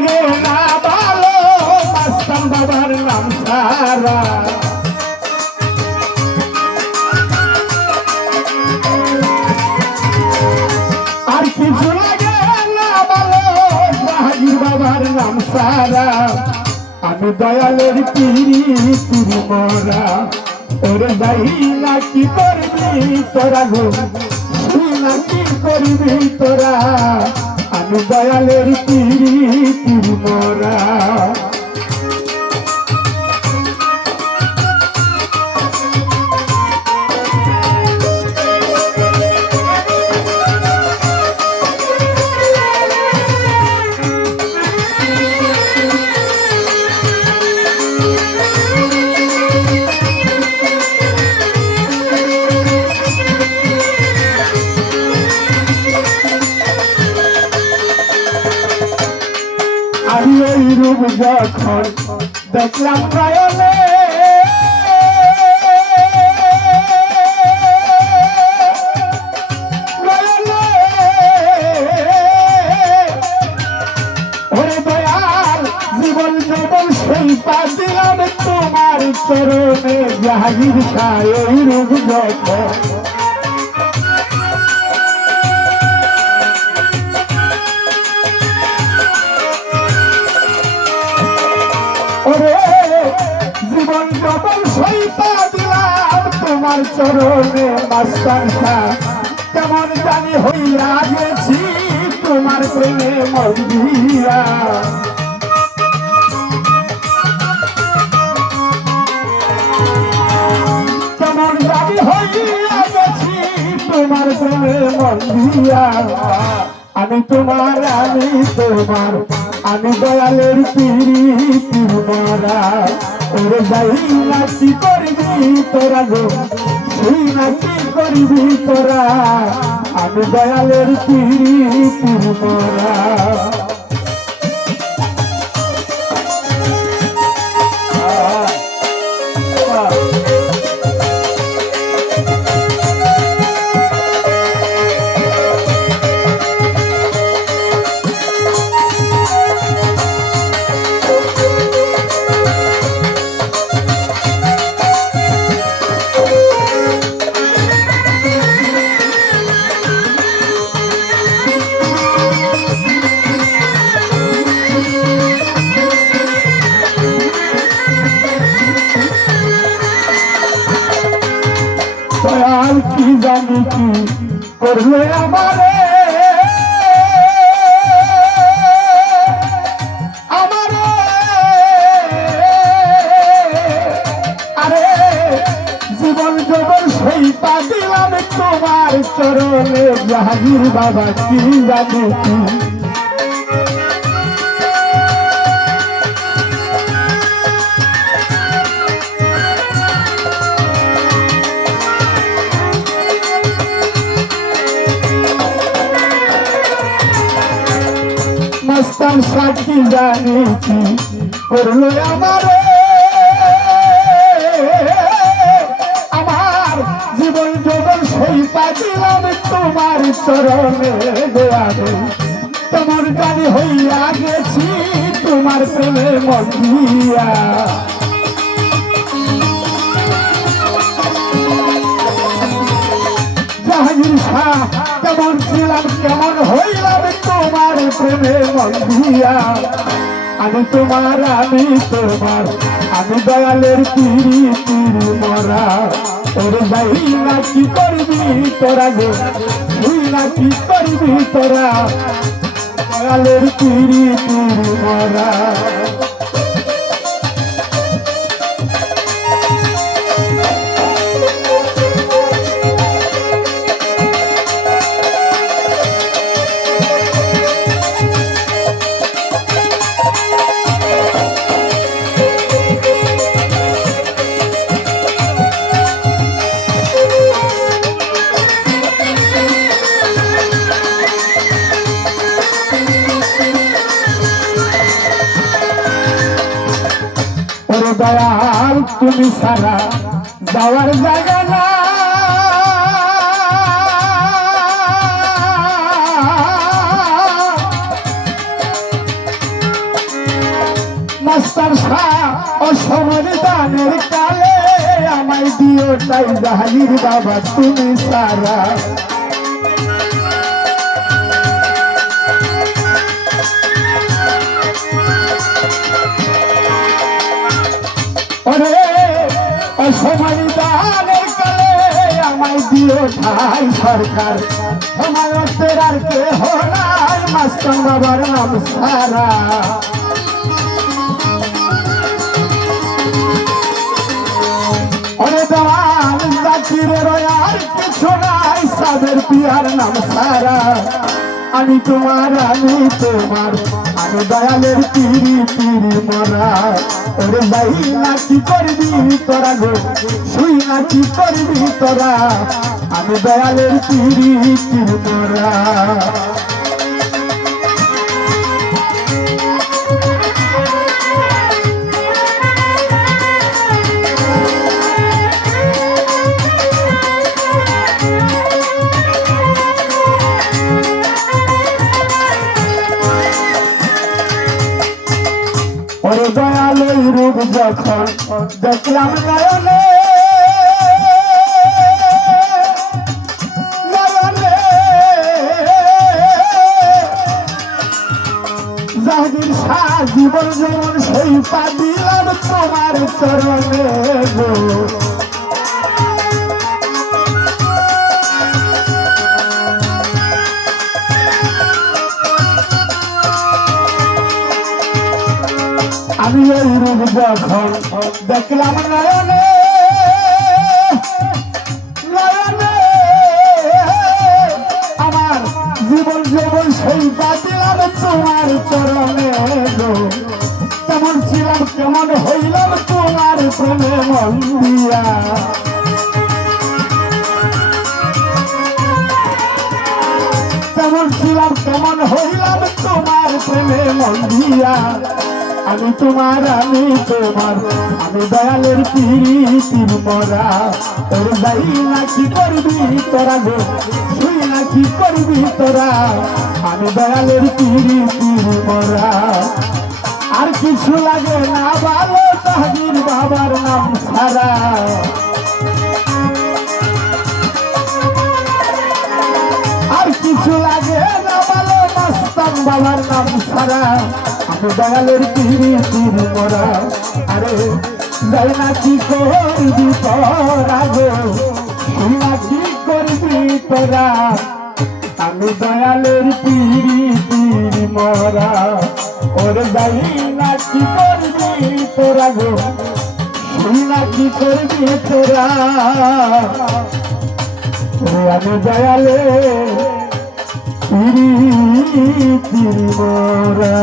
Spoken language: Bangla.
লাগে না ভালো মাস্টার বাবার নাম সারা আর কিছু লাগে না ভালো জাহাঙ্গীর বাবার নাম সারা আমি দয়ালের পিরি পিরি মরা ওরে যাই না কি করবি তোরা গো তুই না কি করবি তোরা আমি দয়ালের পিরি পিরি মরা আমি ওই রূপ যখন দেখলাম নয়নে ওরে দয়াল জীবন যখন সেই পা দিলাম তোমার চরণে জাহাঙ্গীর শাহ ওই রূপ যখন জীবন যখন সইতা দিলাম তোমার চরণে মাস্টার শাহ কেমন জানি হইয়া গেছি তোমার প্রেমে মন্দিরা কেমন জানি হইয়া গেছি তোমার প্রেমে মন্দিরা আমি তোমার আমি দয়ালের পিরি পিরা ওরে যাই না কি করবি তোরা গো তুই না কি করবি তোরা আমি দয়ালের পিরি পিরা দয়াল কি জানি কি করলে আমারে আরে জীবন যখন সেই পা দিলাম তোমার চরণে জাহাঙ্গীর বাবা কি জানি কি মাস্টার সাক্ষী জানি কি করলো আমারে আমার জীবন যখন সেই পা দিলাম তোমার চরণে দেয়ালে তোমার জানি হইয়া গেছি তোমার প্রেমে মন্দিরা জাহাঙ্গীর শাহ কেমন ছিলাম কেমন হইলাম তোমার প্রেমে মন্দিরা আমি তোমার আমি দয়ালের পিরি পিরি মরা ওরে যাই না কি করবি তোরা গো তুই না কি করবি তোরা দয়ালের পিরি পিরি মরা দয়াল তুমি সারা যাওয়ার জায়গা না মাস্টার শাহ অসমর দানের কালে আমায় দিও তাই জাহাঙ্গীর বাবা তুমি সারা ওরে অসমর দানের কালে আমায় দিও ভাই সরকার সময় আর কে হলাই মাস্টার বাবার নাম সারা অরে দেওয়াল জাকিরের আর কিছু নাই সাদের পিয়ার নাম সারা আমি তোমার আমি দয়ালের পিরি পিরি মরা ওরে যাই না কি করবি তোরা গো শুই না কি করবি তোরা আমি দয়ালের পিরি পিরি মরা ওরে দয়ালের রূপ যখন দেখলাম নয়নে নয়নে জাহাঙ্গীর শাহ জীবন যেমন সেই পা দিলাম তোমার চরণে গো আমি এই রূপ যখন দেখলাম নয়নে নয়নে আমার জীবন জীবন সেই দিলাম তোমার চরণে গো তেমন ছিলাম কেমন হইলাম তোমার প্রেমে মন দিয়া তেমন ছিলাম কেমন হইলাম তোমার প্রেমে মন দিয়া আমি তোমার আমি দয়ালের পিরিতির মরা তোর যাই না কি করবি তোরা গো শুই না কি করবি তোরা আমি দয়ালের পিরিতির মরা আর কিছু লাগে না ভালো জাহাঙ্গীর বাবার নাম ছাড়া আর কিছু লাগে না ভালো মাস্তান বাবার নাম ছাড়া আমি দয়ালের পিরি পিরি মরা আরে যাই না কি করবি তোরা গো শুই না কি করবি তোরা আমি দয়ালের পিরি পিরি মরা ওরে যাই না কি করবি তোরা গো শুই না কি করবি তোরা আমি দয়ালের পিরি পিরি মরা